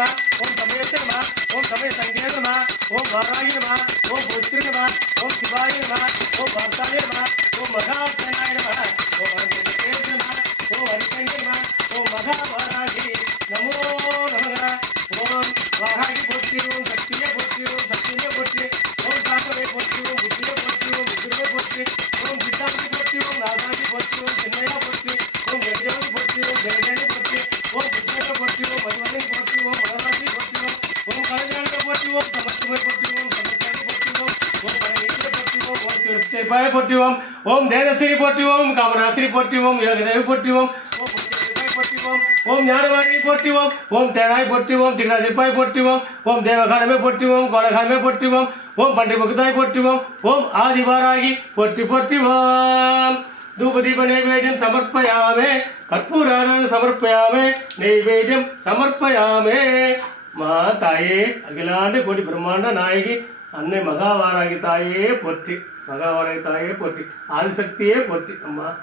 నమ ఓం సమేత నమ ఓం సమయ సంకేత నమ ఓం వారాయి నమ ఓం భోజ్రి నమ ఓం శివాయ నమ ఓం వార్తాయ నమ ఓం మహాత్మ போற்றுவோம் சமத்துவ போற்றுவோம் போற்றுவோம் ஓம் தேனஸ்ரீ போற்றுவோம் காமராசிரி போற்றுவோம் யோகதேவி போற்றுவோம் போற்றுவோம் ஓம் ஞானவாணி போற்றுவோம் ஓம் தேனாய் போற்றுவோம் திருநாதிப்பாய் போற்றுவோம் ஓம் தேவகானமே போற்றுவோம் கோலகானமே போற்றுவோம் ஓம் பண்டை முகத்தாய் ஓம் ஆதிவாராகி போற்றி போற்றுவோம். தூபதீப நைவேத்தியம் சமர்ப்பயாமே கற்பூரான சமர்ப்பயாமே நைவேத்தியம் சமர்ப்பயாமே. மா தாயே அகிலாண்டு கோடி பிரம்மாண்ட நாயகி அன்னை மகாவாராகி தாயே போற்றி. மகாவாராகி தாயே போற்றி. ஆதிசக்தியே போற்றி. அம்மா.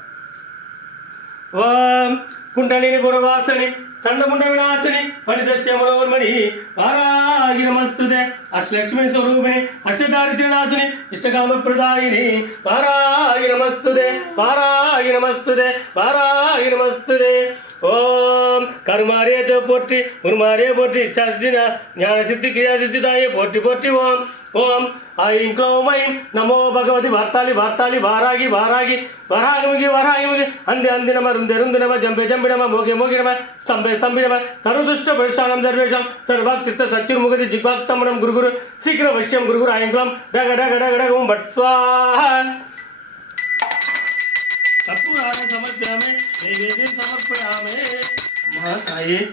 ஓம் குண்டலினி புறவாசனி தண்டமுண்ட விநாசனி பணிதஸ்ய மனோர்மணி வாராகி நமஸ்துதே. அஷ்டலட்சுமி ஸ்வரூபிணி அஷ்டதாரித்யநாசினி இஷ்டகாம பிரதாயினி வாராகி நமஸ்துதே. வாராகி நமஸ்துதே. வாராகி நமஸ்துதே. ஓம் கருமாரியே போற்றி உருமாரியே போற்றி சத்தின ஞான சித்தி கிரியா சித்திதாயே போற்றி போற்றி ஓம் ஓம் ஐம் க்ளௌம் ஐம் நமோ பகவதி வார்த்தாளி வார்த்தாளி வாராகி வாராகி வராகமுகி வராகமுகி அந்தி அந்தி நம ருந்தி ருந்தி நம ஜம்பே ஜம்பி நம மோகே மோகி நம ஸ்தம்பே ஸ்தம்பி நம சர்வதுஷ்ட பரிசானம் சர்வேஷாம் சர்வாக் சித்த சச்சிர் முகதி ஜிக்வாக்தமனம் குரு குரு சீக்கிர வஷ்யம் குரு குரு ஐம் க்ளௌம் டக டக டக டக ஓம் பட் ஸ்வாஹா கற்பூராய சமர்ப்பயாமே நைவேத்தியம் சமர்ப்பயாமே Mở tay.